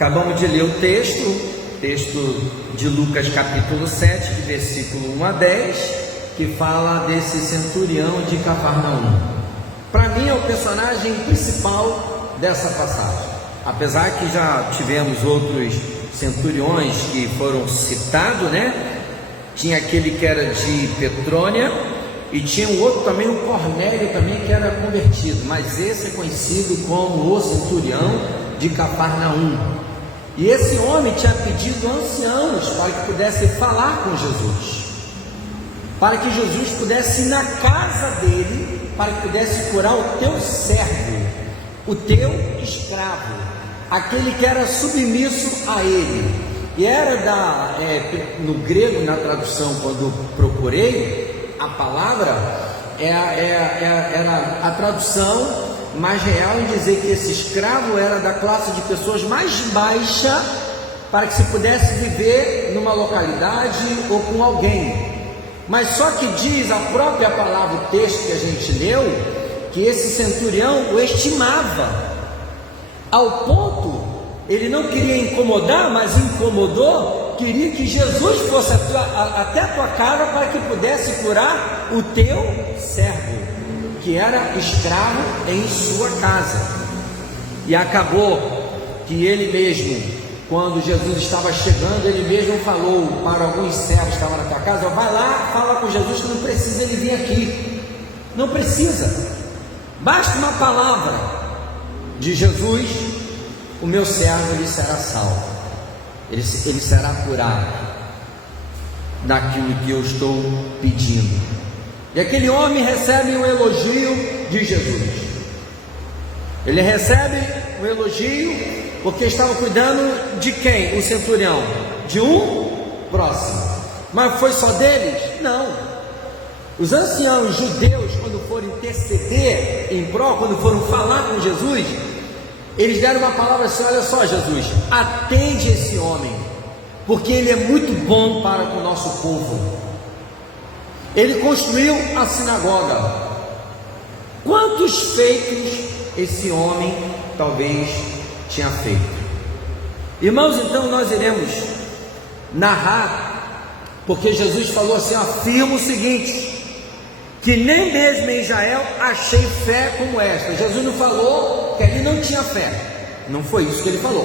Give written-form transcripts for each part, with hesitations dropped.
Acabamos de ler o texto de Lucas capítulo 7, de versículo 1 a 10, que fala desse centurião de Cafarnaum. Para mim é o personagem principal dessa passagem, apesar que já tivemos outros centuriões que foram citados, né? Tinha aquele que era de Petrônia e tinha um outro também, o Cornélio também, que era convertido, mas esse é conhecido como o centurião de Cafarnaum. E esse homem tinha pedido anciãos para que pudesse falar com Jesus, para que Jesus pudesse ir na casa dele, para que pudesse curar o teu servo, o teu escravo, aquele que era submisso a ele. E era no grego, na tradução, quando procurei a palavra, era a tradução mais real em dizer que esse escravo era da classe de pessoas mais baixa, para que se pudesse viver numa localidade ou com alguém. Mas só que diz a própria palavra, o texto que a gente leu, que esse centurião o estimava, ao ponto, ele não queria incomodar, mas incomodou, queria que Jesus fosse até a tua casa para que pudesse curar o teu servo, que era escravo em sua casa. E acabou que ele mesmo, quando Jesus estava chegando, ele mesmo falou para alguns servos que estavam na tua casa: vai lá, fala com Jesus que não precisa ele vir aqui, não precisa, basta uma palavra de Jesus, o meu servo ele será salvo, ele será curado daquilo que eu estou pedindo. E aquele homem recebe um elogio de Jesus. Ele recebe um elogio porque estava cuidando de quem? O centurião? De um próximo. Mas foi só deles? Não. Os anciãos judeus, quando foram interceder em prol, quando foram falar com Jesus, eles deram uma palavra assim: olha só, Jesus, atende esse homem, porque ele é muito bom para com o nosso povo. Ele construiu a sinagoga. Quantos feitos esse homem talvez tinha feito? Irmãos, então nós iremos narrar, porque Jesus falou assim: afirma o seguinte, que nem mesmo em Israel achei fé como esta. Jesus não falou que ele não tinha fé, não foi isso que ele falou.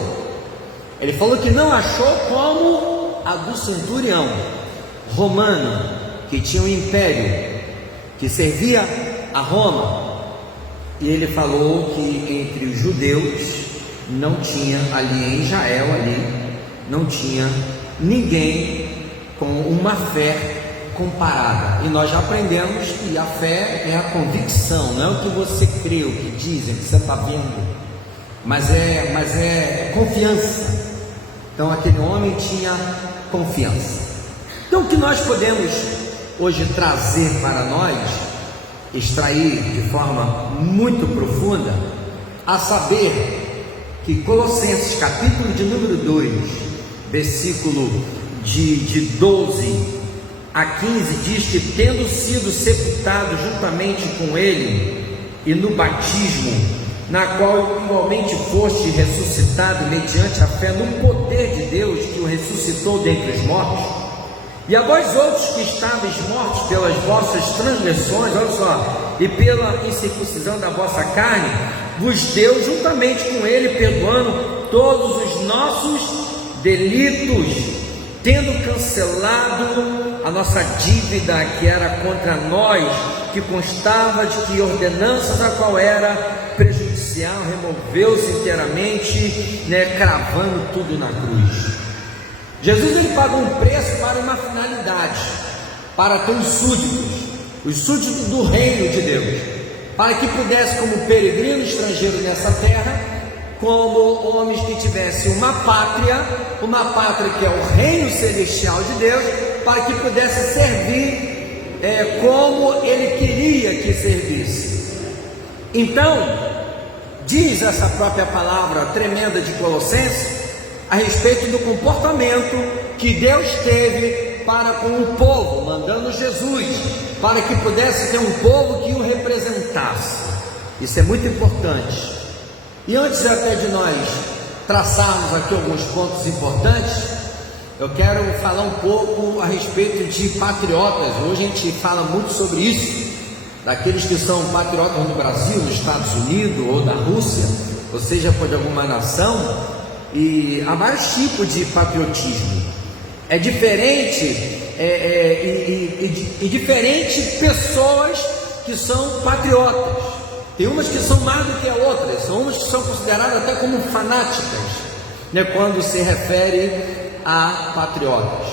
Ele falou que não achou como a do centurião romano, que tinha um império, que servia a Roma. E ele falou que entre os judeus não tinha ali em Israel, não tinha ninguém com uma fé comparada. E nós já aprendemos que a fé é a convicção, não é o que você crê, o que dizem, o que você está vendo, mas é confiança. Então aquele homem tinha confiança. Então o que nós podemos hoje trazer para nós, extrair de forma muito profunda, a saber que Colossenses capítulo de número 2, versículo de 12 a 15 diz que, tendo sido sepultado juntamente com ele, e no batismo, na qual igualmente foste ressuscitado mediante a fé no poder de Deus que o ressuscitou dentre os mortos, e a vós outros que estáveis mortos pelas vossas transgressões, olha só, e pela incircuncisão da vossa carne, vos deu juntamente com ele, perdoando todos os nossos delitos, tendo cancelado a nossa dívida que era contra nós, que constava de que ordenanças a qual era prejudicial, removeu-se inteiramente, cravando tudo na cruz. Jesus ele pagou um preço para uma finalidade, para ter os súditos do reino de Deus, para que pudesse, como peregrino estrangeiro nessa terra, como homens que tivessem uma pátria que é o reino celestial de Deus, para que pudesse servir como ele queria que servisse. Então, diz essa própria palavra tremenda de Colossenses a respeito do comportamento que Deus teve para com o povo, mandando Jesus para que pudesse ter um povo que o representasse. Isso é muito importante. E antes até de nós traçarmos aqui alguns pontos importantes, eu quero falar um pouco a respeito de patriotas. Hoje a gente fala muito sobre isso, daqueles que são patriotas no Brasil, nos Estados Unidos ou na Rússia, ou seja, por alguma nação, e há vários tipos de patriotismo. É diferente, diferente pessoas que são patriotas. Tem umas que são mais do que as outras, são umas que são consideradas até como fanáticas, né, quando se refere a patriotas.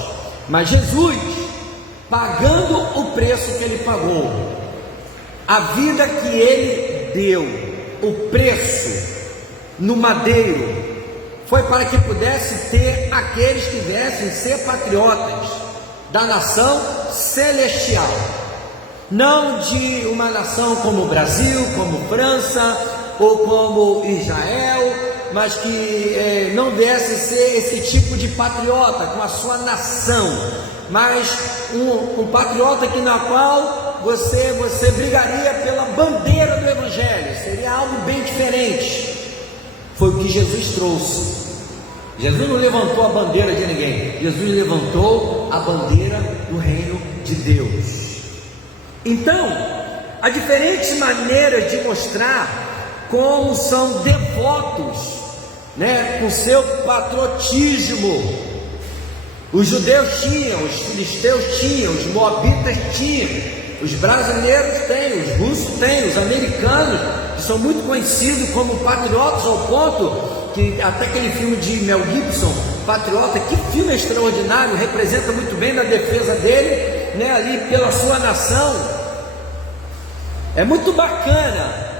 Mas Jesus, pagando o preço que ele pagou, a vida que ele deu, o preço no madeiro, foi para que pudesse ter aqueles que viessem ser patriotas da nação celestial, não de uma nação como o Brasil, como França ou como Israel, mas que não viesse ser esse tipo de patriota com a sua nação, mas um patriota que na qual você brigaria pela bandeira do Evangelho. Seria algo bem diferente. Foi o que Jesus trouxe. Jesus não levantou a bandeira de ninguém, Jesus levantou a bandeira do reino de Deus. Então, há diferentes maneiras de mostrar como são devotos, né, com seu patriotismo. Os judeus tinham, os filisteus tinham, os moabitas tinham, os brasileiros têm, os russos têm, os americanos, que são muito conhecidos como patriotas, ao ponto que até aquele filme de Mel Gibson, Patriota, que filme extraordinário, representa muito bem na defesa dele, né, ali pela sua nação. É muito bacana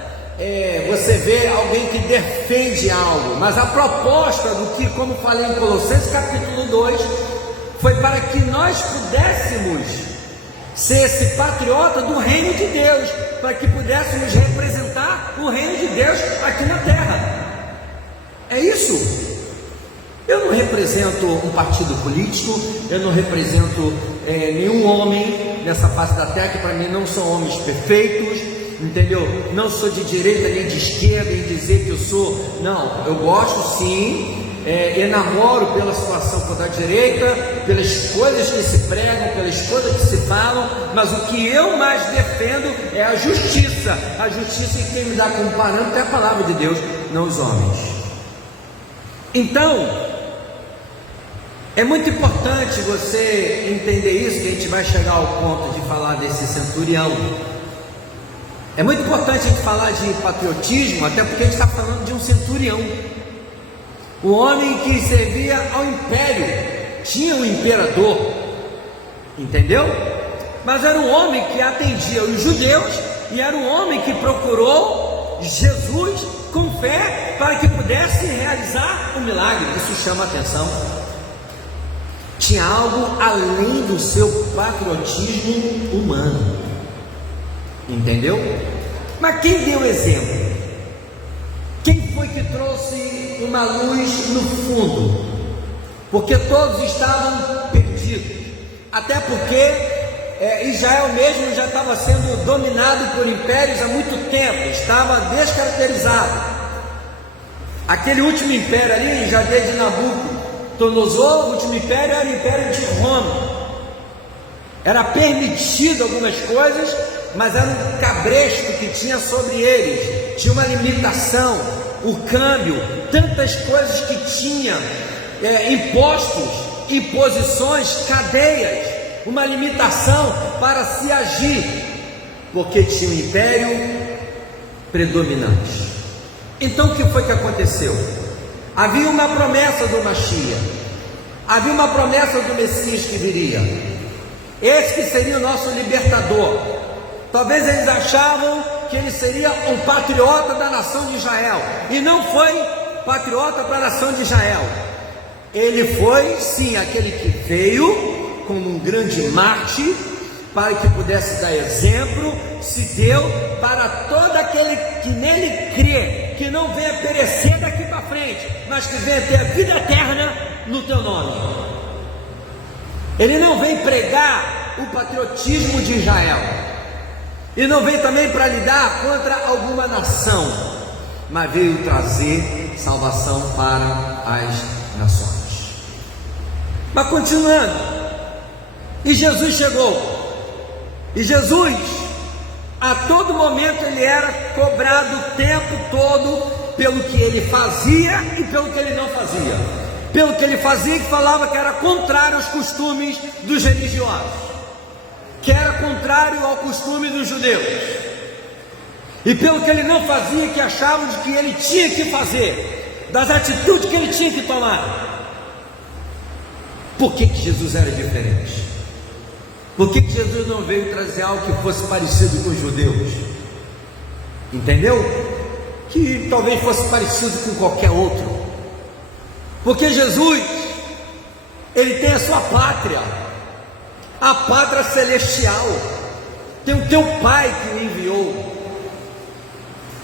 você ver alguém que defende algo, mas a proposta do que, como falei em Colossenses capítulo 2, foi para que nós pudéssemos ser esse patriota do reino de Deus, para que pudéssemos representar o reino de Deus aqui na terra. É isso. Eu não represento um partido político, eu não represento nenhum homem nessa face da terra, que para mim não são homens perfeitos, entendeu? Não sou de direita nem de esquerda em dizer que eu sou, não, eu gosto sim, enamoro pela situação da direita, pelas coisas que se pregam, pelas coisas que se falam, mas o que eu mais defendo é a justiça e quem me dá como parâmetro é a palavra de Deus, não os homens. Então, é muito importante você entender isso, que a gente vai chegar ao ponto de falar desse centurião. É muito importante a gente falar de patriotismo, até porque a gente está falando de um centurião, um homem que servia ao império, tinha um imperador, entendeu? Mas era um homem que atendia os judeus e era um homem que procurou Jesus com fé para que pudesse realizar o milagre. Isso chama a atenção. Tinha algo além do seu patriotismo humano, entendeu? Mas quem deu exemplo? Quem foi que trouxe uma luz no fundo? Porque todos estavam perdidos, até porque Israel mesmo já estava sendo dominado por impérios há muito tempo, estava descaracterizado. Aquele último império ali, já desde Nabucodonosor, o último império era o império de Roma. Era permitido algumas coisas, mas era um cabresto que tinha sobre eles, tinha uma limitação, o câmbio, tantas coisas que tinha, impostos, imposições, cadeias, uma limitação para se agir, porque tinha um império predominante. Então o que foi que aconteceu? Havia uma promessa do Mashiach, havia uma promessa do Messias que viria, esse que seria o nosso libertador. Talvez eles achavam que ele seria um patriota da nação de Israel, e não foi patriota para a nação de Israel. Ele foi sim aquele que veio como um grande mártir, para que pudesse dar exemplo, se deu para todo aquele que nele crê, que não venha perecer daqui para frente, mas que venha ter a vida eterna no teu nome. Ele não vem pregar o patriotismo de Israel, e não vem também para lidar contra alguma nação, mas veio trazer salvação para as nações. Mas continuando, e Jesus chegou, e Jesus, a todo momento, ele era cobrado o tempo todo pelo que ele fazia e pelo que ele não fazia. Pelo que ele fazia, que falava que era contrário aos costumes dos religiosos, que era contrário ao costume dos judeus, e pelo que ele não fazia, que achavam de que ele tinha que fazer, das atitudes que ele tinha que tomar. Por que Jesus era diferente? Por que Jesus não veio trazer algo que fosse parecido com os judeus? Entendeu? Que talvez fosse parecido com qualquer outro. Porque Jesus, ele tem a sua pátria, a pátria celestial, tem o teu Pai que o enviou.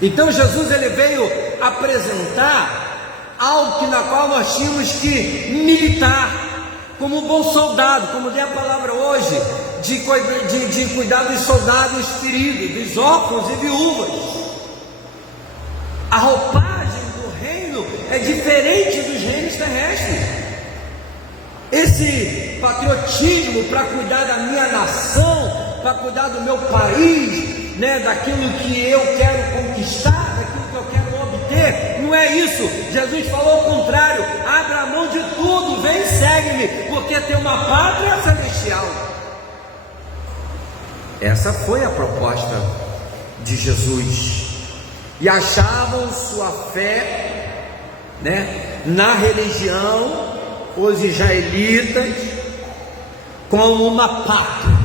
Então Jesus, ele veio apresentar algo na qual nós tínhamos que militar, como um bom soldado, como tem a palavra hoje, de cuidar dos soldados feridos, dos órfãos e viúvas. A roupagem do reino é diferente dos reinos terrestres. Esse patriotismo para cuidar da minha nação, para cuidar do meu país, daquilo que eu quero conquistar, daquilo que eu quero obter, não é isso. Jesus falou o contrário: abra a mão de tudo, vem, segue-me, porque tem uma pátria celestial. Essa foi a proposta de Jesus, e achavam sua fé, na religião, os israelitas, como uma pátria.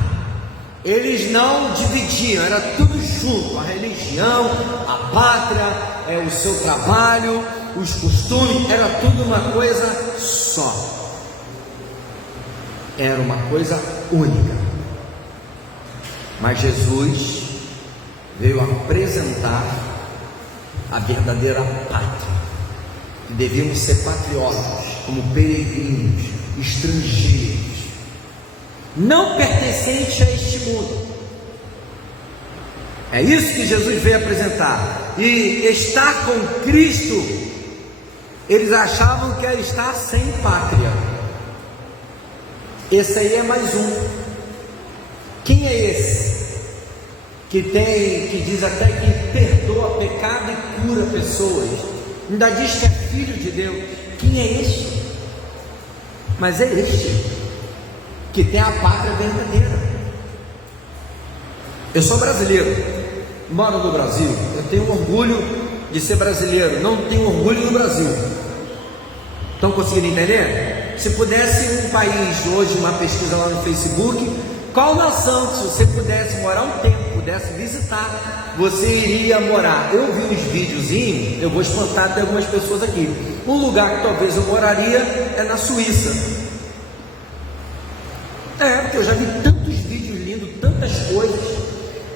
Eles não dividiam, era tudo junto, a religião, a pátria, o seu trabalho, os costumes, era tudo uma coisa só, era uma coisa única. Mas Jesus veio apresentar a verdadeira pátria, que devemos ser patriotas, como peregrinos, estrangeiros, não pertencente a este mundo. É isso que Jesus veio apresentar. E estar com Cristo, eles achavam que era estar sem pátria. Esse aí é mais um. Quem é esse? Que diz até que perdoa pecado e cura pessoas, ainda diz que é filho de Deus. Quem é este? Mas é este que tem a pátria verdadeira. Eu sou brasileiro, moro no Brasil, eu tenho orgulho de ser brasileiro, não tenho orgulho no Brasil. Estão conseguindo entender? Se pudesse um país hoje, uma pesquisa lá no Facebook, qual nação que, se você pudesse morar um tempo, pudesse visitar, você iria morar? Eu vi uns videozinhos, eu vou espantar até algumas pessoas aqui. Um lugar que talvez eu moraria é na Suíça. Porque eu já vi tantos vídeos lindos, tantas coisas,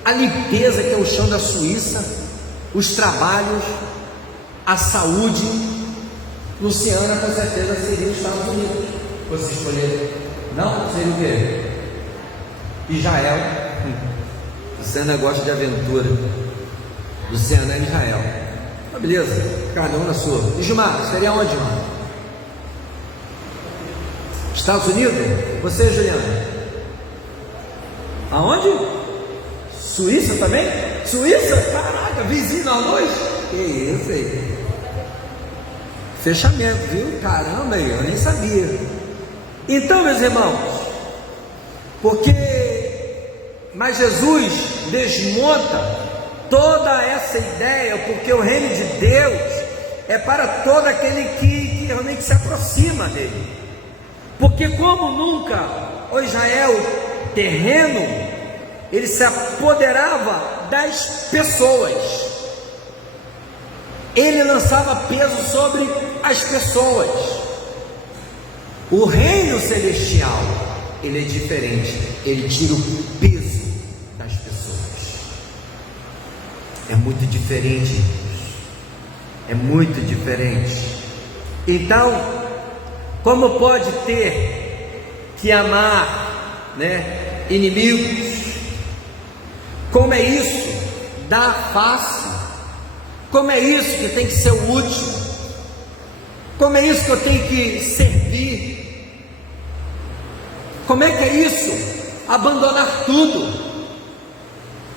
a limpeza que é o chão da Suíça, os trabalhos, a saúde. Luciana com certeza seria os Estados Unidos. Você escolher? Não? Seria o quê? Israel. Luciana gosta de aventura. Luciana é Israel. Beleza, cada um na sua. E Gilmar, seria onde, Gilmar? Estados Unidos? Você, Juliana? Aonde? Suíça também? Suíça? Caraca, vizinho na luz? Que isso aí? Fechamento, viu? Caramba, eu nem sabia. Então, meus irmãos, mas Jesus desmonta toda essa ideia, porque o reino de Deus é para todo aquele que realmente se aproxima dele. Porque como nunca o Israel terreno, ele se apoderava das pessoas, ele lançava peso sobre as pessoas. O reino celestial, ele é diferente, ele tira o peso das pessoas. É muito diferente, é muito diferente. Então, como pode ter que amar, inimigos? Como é isso? Dar face? Como é isso que tem que ser o último? Como é isso que eu tenho que servir? Como é que é isso? Abandonar tudo.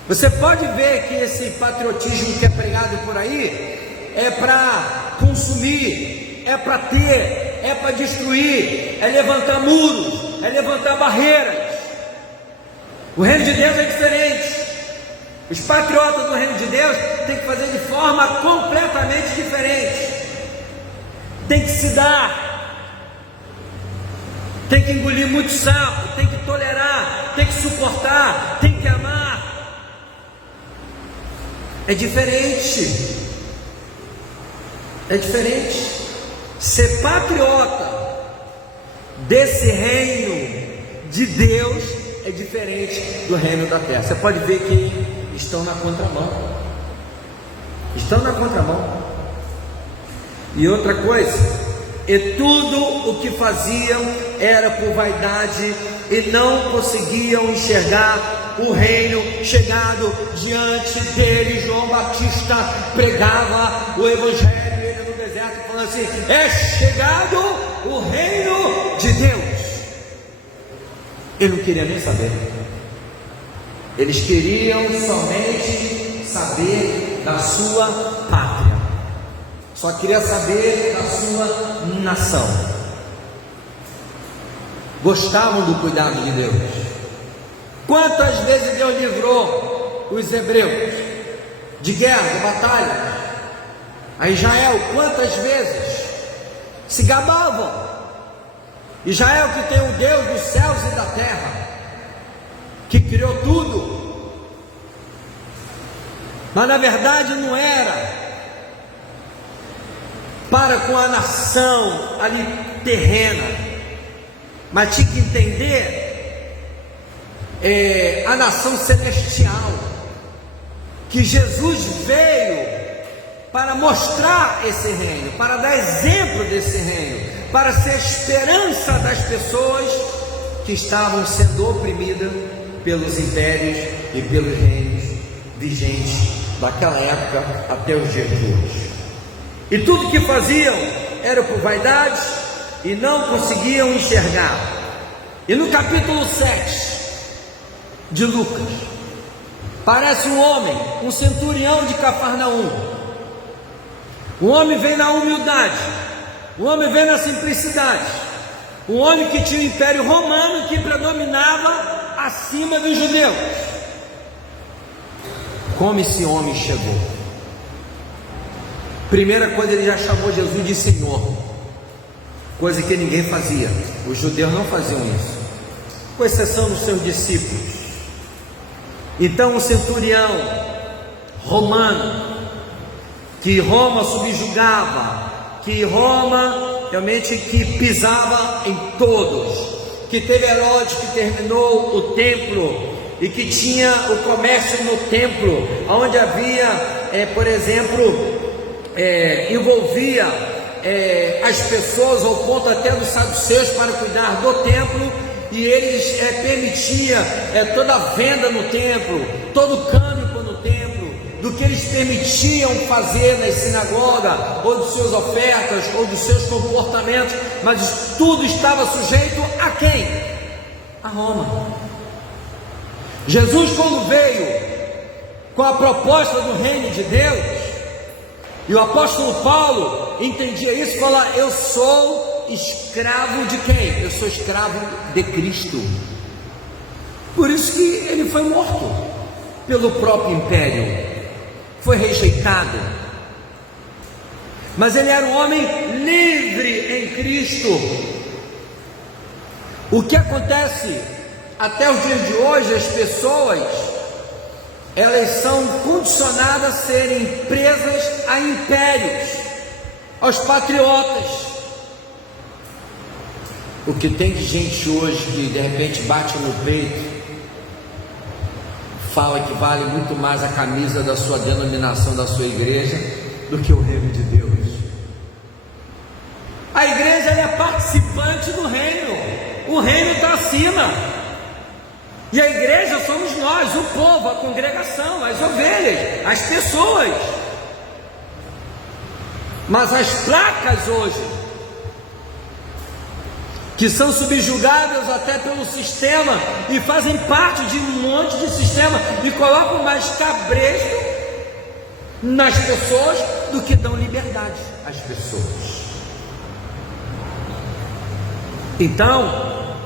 Você pode ver que esse patriotismo que é pregado por aí é para consumir, é para ter, é para destruir, é levantar muros, é levantar barreiras. O reino de Deus é diferente. Os patriotas do reino de Deus têm que fazer de forma completamente diferente. Tem que se dar, tem que engolir muito sapo, tem que tolerar, tem que suportar, tem que amar. É diferente. É diferente. Ser patriota desse reino de Deus é diferente do reino da terra. Você pode ver que estão na contramão. Estão na contramão. E outra coisa, e tudo o que faziam era por vaidade e não conseguiam enxergar o reino chegado diante deles. João Batista pregava o evangelho, ele no deserto, falando assim: é chegado o reino de Deus. Ele não queria nem saber. Eles queriam somente saber da sua pátria. Só queria saber da sua nação. Gostavam do cuidado de Deus. Quantas vezes Deus livrou os hebreus de guerra, de batalha? A Israel, quantas vezes se gabavam? Israel, que tem o Deus dos céus e da terra, que criou tudo, mas na verdade não era para com a nação ali terrena, mas tinha que entender a nação celestial, que Jesus veio para mostrar esse reino, para dar exemplo desse reino, para ser a esperança das pessoas que estavam sendo oprimidas pelos impérios e pelos reinos vigentes daquela época até os dias de hoje. E tudo que faziam era por vaidade e não conseguiam enxergar. E no capítulo 7 de Lucas, parece um homem, um centurião de Cafarnaum. Um homem vem na humildade, um homem vem na simplicidade, um homem que tinha o império romano que predominava acima dos judeus. Como esse homem chegou? Primeira coisa, ele já chamou Jesus de Senhor, coisa que ninguém fazia. Os judeus não faziam isso, com exceção dos seus discípulos. Então o centurião romano, que Roma subjugava, que Roma realmente que pisava em todos, que teve Herodes que terminou o templo e que tinha o comércio no templo, onde havia, por exemplo, envolvia as pessoas ao ponto até dos saduceus para cuidar do templo, e eles permitiam toda a venda no templo, todo o câmbio no templo, do que eles permitiam fazer nas sinagogas, ou de suas ofertas, ou dos seus comportamentos, mas tudo estava sujeito a quem? A Roma. Jesus, quando veio com a proposta do reino de Deus, e o apóstolo Paulo entendia isso, falava: eu sou escravo de quem? Eu sou escravo de Cristo. Por isso que ele foi morto pelo próprio império, foi rejeitado, mas ele era um homem livre em Cristo. O que acontece até os dias de hoje, as pessoas, elas são condicionadas a serem presas a impérios, aos patriotas. O que tem de gente hoje que de repente bate no peito, fala que vale muito mais a camisa da sua denominação, da sua igreja, do que o reino de Deus. A igreja ela é participante do reino, o reino está acima, e a igreja somos nós, o povo, a congregação, as ovelhas, as pessoas. Mas as placas hoje que são subjugáveis até pelo sistema e fazem parte de um monte de sistema e colocam mais cabresto nas pessoas do que dão liberdade às pessoas. Então,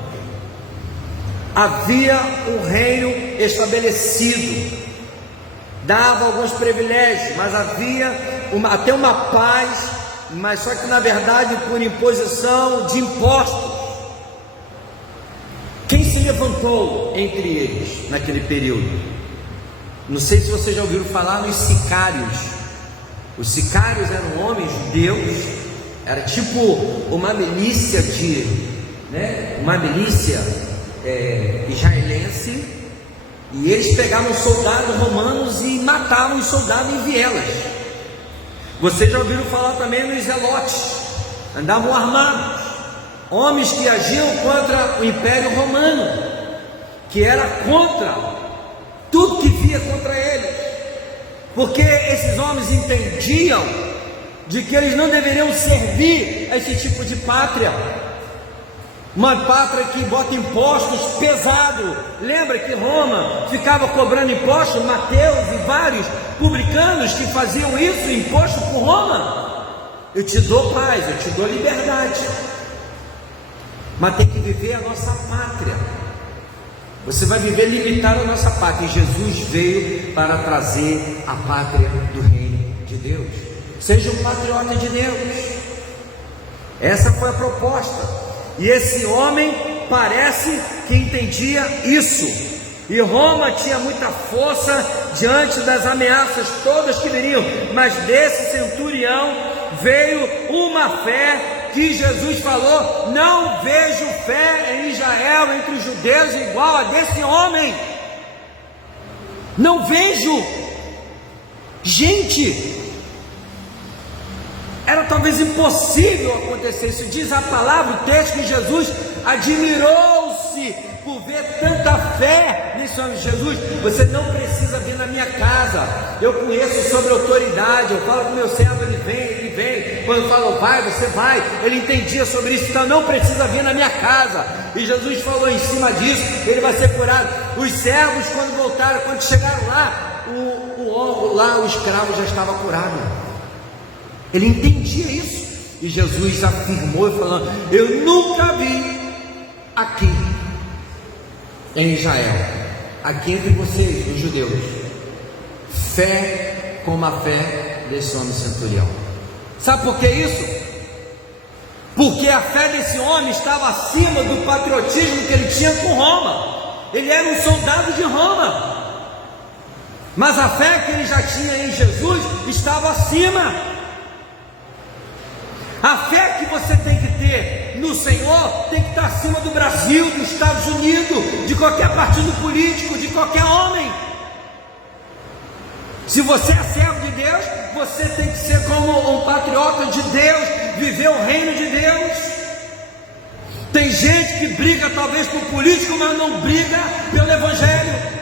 havia um reino estabelecido, dava alguns privilégios, mas havia até uma paz, mas só que na verdade por imposição de impostos. Quem se levantou entre eles naquele período? Não sei se vocês já ouviram falar nos sicários. Os sicários eram homens judeus, era tipo uma milícia uma milícia israelense, e eles pegavam soldados romanos e matavam os soldados em vielas. Vocês já ouviram falar também nos zelotes, andavam armados, homens que agiam contra o Império Romano, que era contra tudo que via contra eles, porque esses homens entendiam de que eles não deveriam servir a esse tipo de pátria, uma pátria que bota impostos pesados. Lembra que Roma ficava cobrando impostos? Mateus e vários publicanos que faziam isso, imposto por Roma. Eu te dou paz, eu te dou liberdade, mas tem que viver a nossa pátria. Você vai viver limitado a nossa pátria, e Jesus veio para trazer a pátria do reino de Deus. Seja um patriota de Deus. Essa foi a proposta. E esse homem parece que entendia isso. E Roma tinha muita força diante das ameaças todas que viriam. Mas desse centurião veio uma fé que Jesus falou: não vejo fé em Israel, entre os judeus, igual a desse homem. Não vejo. Gente, era talvez impossível acontecer isso. Diz a palavra, o texto, que Jesus admirou-se por ver tanta fé nesse homem. Jesus, você não precisa vir na minha casa, eu conheço sobre autoridade, eu falo com meu servo, ele vem, quando eu falo vai, você vai. Ele entendia sobre isso, então não precisa vir na minha casa. E Jesus falou em cima disso, ele vai ser curado. Os servos, quando voltaram, quando chegaram lá, o escravo já estava curado. Ele entendia isso, e Jesus afirmou, falando: eu nunca vi aqui em Israel, aqui entre vocês, os judeus, fé como a fé desse homem centurião. Sabe por que isso? Porque a fé desse homem estava acima do patriotismo que ele tinha com Roma. Ele era um soldado de Roma, mas a fé que ele já tinha em Jesus estava acima. A fé que você tem que ter no Senhor tem que estar acima do Brasil, dos Estados Unidos, de qualquer partido político, de qualquer homem. Se você é servo de Deus, você tem que ser como um patriota de Deus, viver o reino de Deus. Tem gente que briga talvez por político, mas não briga pelo Evangelho.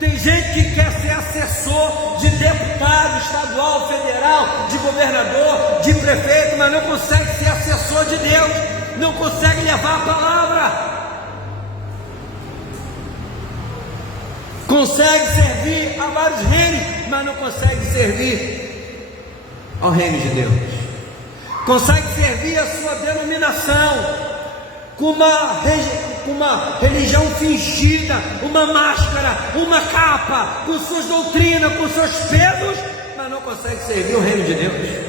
Tem gente que quer ser assessor de deputado estadual, federal, de governador, de prefeito, mas não consegue ser assessor de Deus, não consegue levar a palavra. Consegue servir a vários reinos, mas não consegue servir ao reino de Deus. Consegue servir a sua denominação com uma religião fingida, uma máscara, uma capa, com suas doutrinas, com seus pesos, mas não consegue servir o reino de Deus.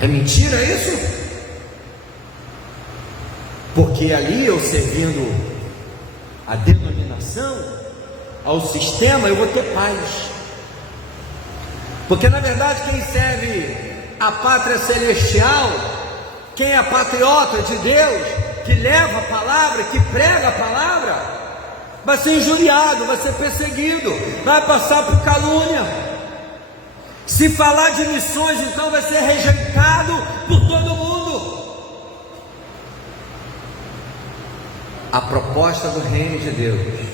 É mentira isso? Porque ali eu servindo a denominação, ao sistema, eu vou ter paz. Porque na verdade quem serve a pátria celestial, quem é patriota de Deus, que leva a palavra, que prega a palavra, vai ser injuriado, vai ser perseguido, vai passar por calúnia. Se falar de missões, então vai ser rejeitado por todo mundo. A proposta do reino de Deus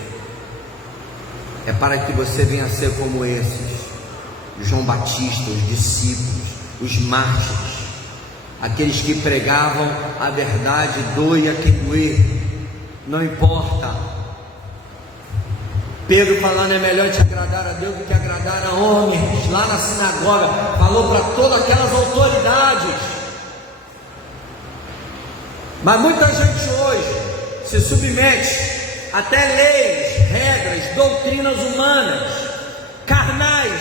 é para que você venha a ser como esses, João Batista, os discípulos, os mártires, aqueles que pregavam a verdade, doe a quem doer, não importa. Pedro falando, é melhor te agradar a Deus do que agradar a homens, lá na sinagoga, falou para todas aquelas autoridades. Mas muita gente hoje se submete até leis, regras, doutrinas humanas, carnais,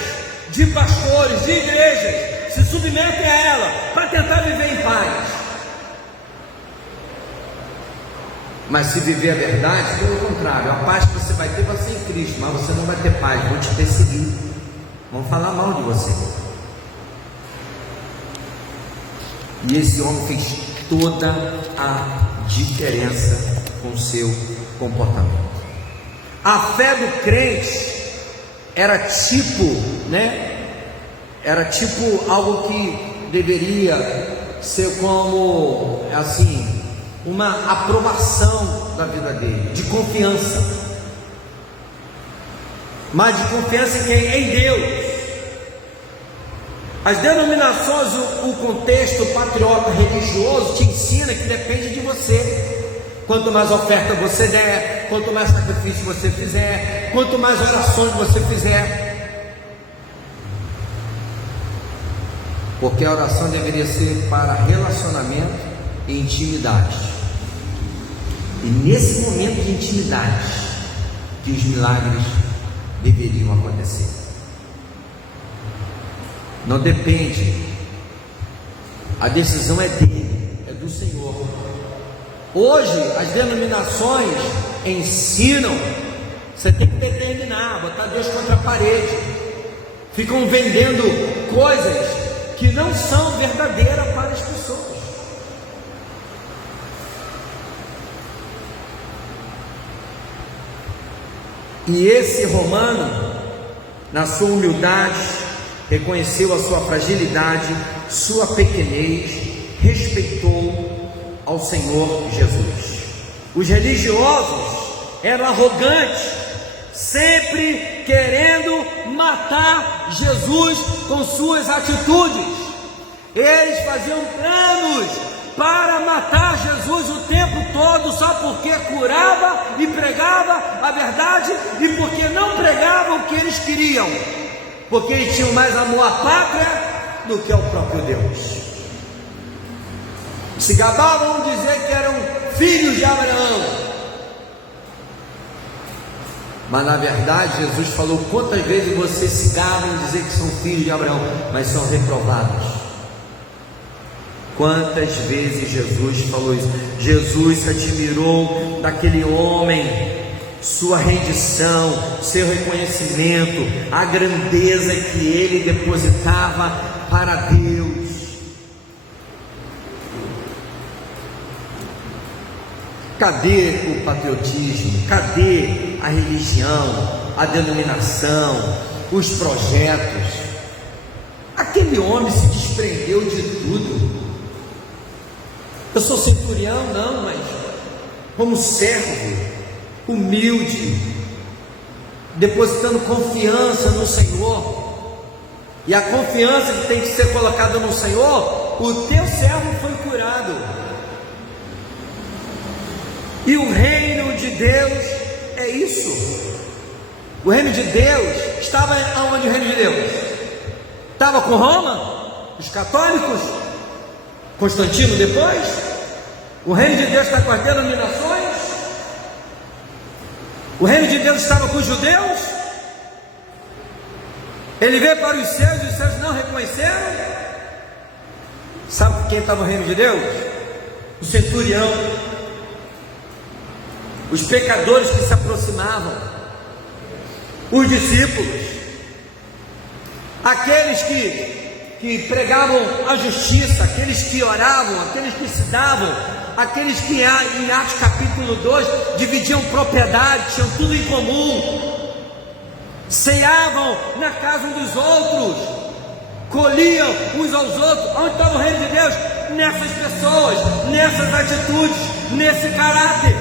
de pastores, de igrejas, se submetem a ela para tentar viver em paz. Mas se viver a verdade, pelo contrário, a paz que você vai ter vai ser em Cristo, mas você não vai ter paz, vão te perseguir, vão falar mal de você. E esse homem fez toda a diferença com o seu comportamento. A fé do crente era tipo, era tipo algo que deveria ser como, assim, uma aprovação da vida dele, de confiança. Mas de confiança em quem? Em Deus. As denominações, o contexto patriota religioso te ensina que depende de você. Quanto mais oferta você der, quanto mais sacrifício você fizer, quanto mais orações você fizer. Porque a oração deveria ser para relacionamento e intimidade. E nesse momento de intimidade que os milagres deveriam acontecer. Não depende, a decisão é dele, é do Senhor. Hoje as denominações ensinam, você tem que determinar, botar Deus contra a parede, ficam vendendo coisas que não são verdadeiras para as pessoas. E esse romano, na sua humildade, reconheceu a sua fragilidade, sua pequenez, respeitou ao Senhor Jesus. Os religiosos eram arrogantes, sempre querendo matar Jesus com suas atitudes. Eles faziam planos para matar Jesus o tempo todo, só porque curava e pregava a verdade, e porque não pregava o que eles queriam, porque eles tinham mais amor à pátria do que ao próprio Deus. Se gabavam de dizer que eram filhos de Abraão, mas na verdade Jesus falou: quantas vezes vocês se gabam de dizer que são filhos de Abraão, mas são reprovados. Quantas vezes Jesus falou isso? Jesus se admirou daquele homem, sua rendição, seu reconhecimento, a grandeza que ele depositava para Deus. Cadê o patriotismo? Cadê a religião, a denominação, os projetos? Aquele homem se desprendeu de tudo. Eu sou centurião, não, mas como servo, humilde, depositando confiança no Senhor. E a confiança que tem que ser colocada no Senhor, o teu servo foi curado. E o reino de Deus é isso. O reino de Deus estava aonde? O reino de Deus estava com Roma, os católicos, Constantino depois. O reino de Deus está com as denominações. O reino de Deus estava com os judeus. Ele veio para os seus não reconheceram. Sabe quem estava no reino de Deus? O centurião, os pecadores que se aproximavam, os discípulos, aqueles que pregavam a justiça, aqueles que oravam, aqueles que se davam, aqueles que em Atos capítulo 2 dividiam propriedade, tinham tudo em comum, ceavam na casa uns dos outros, colhiam uns aos outros. Onde estava o reino de Deus? Nessas pessoas, nessas atitudes, nesse caráter.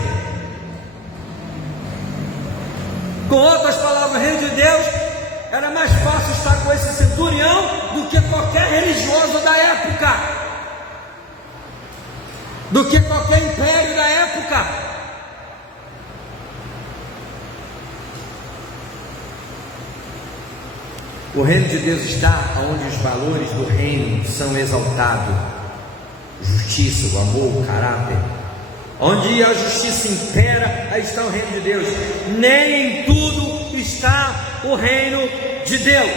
Com outras palavras, o reino de Deus era mais fácil estar com esse centurião do que qualquer religioso da época. do que qualquer império da época. O reino de Deus está onde os valores do reino são exaltados: justiça, o amor, o caráter. Onde a justiça impera, aí está o reino de Deus. Nem em tudo está o reino de Deus.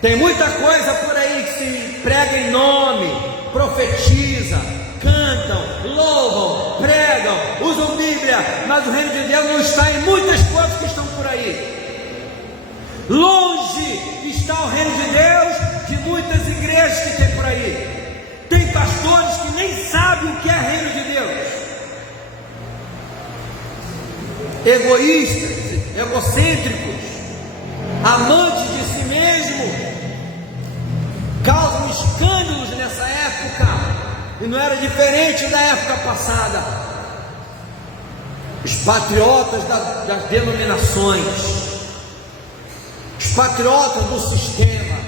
Tem muita coisa por aí que se prega em nome, profetiza, cantam, louvam, pregam, usam Bíblia, mas o reino de Deus não está em muitas coisas que estão por aí. Longe está o reino de Deus de muitas igrejas que tem por aí. Tem pastores que nem sabem o que é reino de Deus. Egoístas, egocêntricos, amantes de si mesmo, causam escândalos nessa época, e não era diferente da época passada. Os patriotas das denominações, os patriotas do sistema,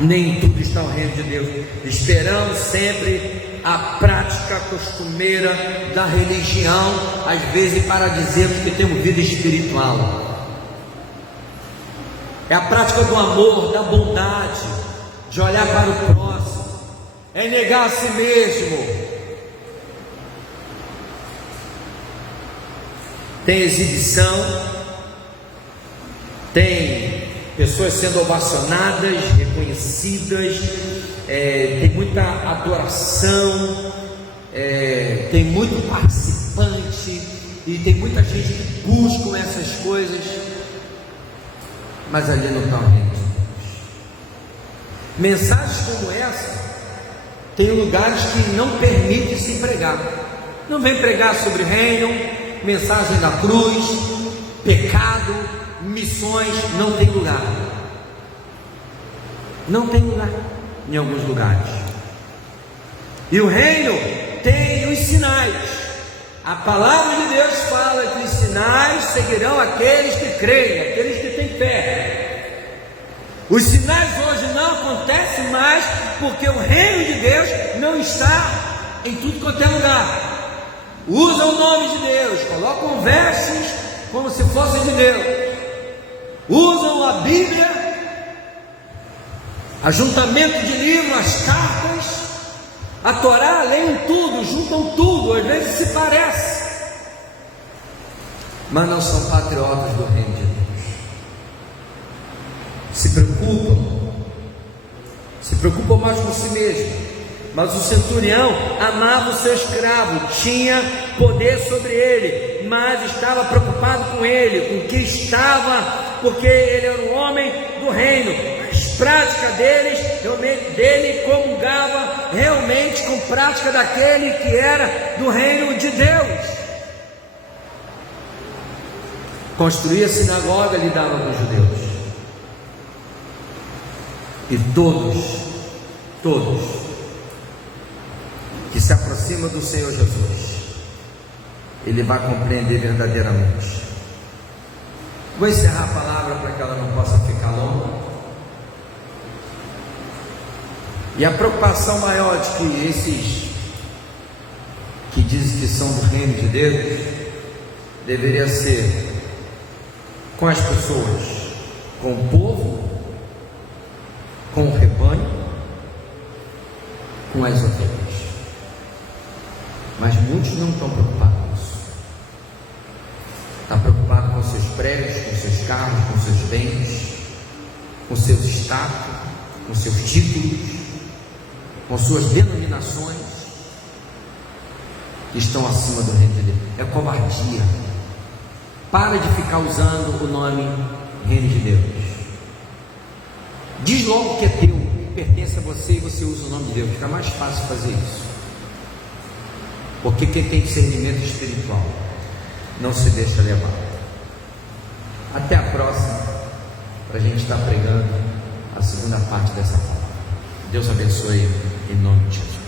nem tudo está o reino de Deus. Esperamos sempre a prática costumeira da religião, às vezes para dizermos que temos vida espiritual. É a prática do amor, da bondade, de olhar para o próximo, é negar a si mesmo. Tem exibição, tem pessoas sendo ovacionadas, reconhecidas, tem muita adoração, tem muito participante, e tem muita gente que busca essas coisas, mas ali não está o reino de Deus. Mensagens como essa tem lugares que não permitem se pregar. Não vem pregar sobre reino, mensagem da cruz, pecado, missões, não tem lugar. Não tem lugar em alguns lugares. E o reino tem os sinais. A palavra de Deus fala que os sinais seguirão aqueles que creem, aqueles que têm fé. Os sinais hoje não acontecem mais porque o reino de Deus não está em tudo quanto é lugar. Usam o nome de Deus, colocam vestes como se fossem de Deus, usam a Bíblia, ajuntamento de livros, as cartas, a Torá, leem tudo, juntam tudo, às vezes se parece, mas não são patriotas do reino de Deus. Se preocupam mais com si mesmo. Mas o centurião amava o seu escravo, tinha poder sobre ele, mas estava preocupado com ele, com o que estava, porque ele era um homem do reino. As práticas dele comungava realmente com a prática daquele que era do reino de Deus. Construía a sinagoga, lidava com os judeus, e todos que se aproxima do Senhor Jesus, ele vai compreender verdadeiramente. Vou encerrar a palavra para que ela não possa ficar longa. E a preocupação maior de que esses que dizem que são do reino de Deus deveria ser com as pessoas, com o povo, com o rebanho, com as ovelhas. Mas muitos não estão preocupados com isso. Está preocupado com seus prédios, com seus carros, com seus bens, com seus status, com seus títulos, com suas denominações, que estão acima do reino de Deus. É covardia. Para de ficar usando o nome reino de Deus. Diz logo que é teu, que pertence a você, e você usa o nome de Deus. Fica mais fácil fazer isso. Porque quem tem discernimento espiritual não se deixa levar. Até a próxima, para a gente estar pregando a segunda parte dessa palavra. Deus abençoe em nome de Jesus.